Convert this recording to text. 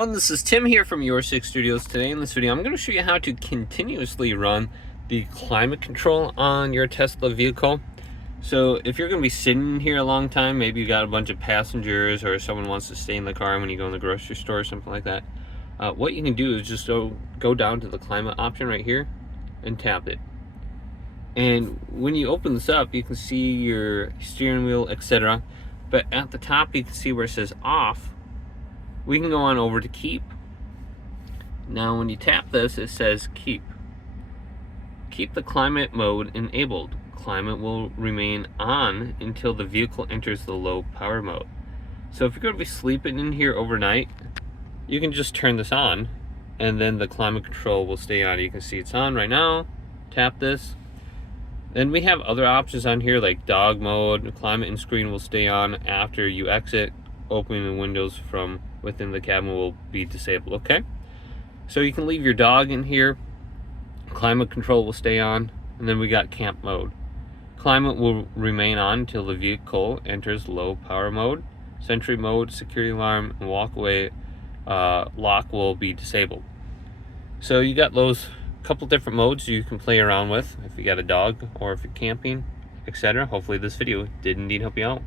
everyone, this is Tim here from Your Six Studios. Today in this video, I'm going to show you how to continuously run the climate control on your Tesla vehicle. So if you're going to be sitting here a long time, maybe you got a bunch of passengers or someone wants to stay in the car when you go in the grocery store or something like that, what you can do is just go down to the climate option right here and tap it. And when you open this up, you can see your steering wheel, etc. But at the top, you can see where it says off. We can go on over to keep. Now when you tap this, it says keep. Keep the climate mode enabled. Climate will remain on until the vehicle enters the low power mode. So if you're going to be sleeping in here overnight, you can just turn this on and then the climate control will stay on. You can see it's on right now. Tap this. Then we have other options on here like dog mode. Climate and screen will stay on after you exit. Opening the windows from within the cabin will be disabled. Okay, so you can leave your dog in here. Climate control will stay on. And then we got camp mode. Climate will remain on until the vehicle enters low power mode. Sentry mode, security alarm, and walkway lock will be disabled. So you got those couple different modes you can play around with if you got a dog or if you're camping, etc. Hopefully this video did indeed help you out.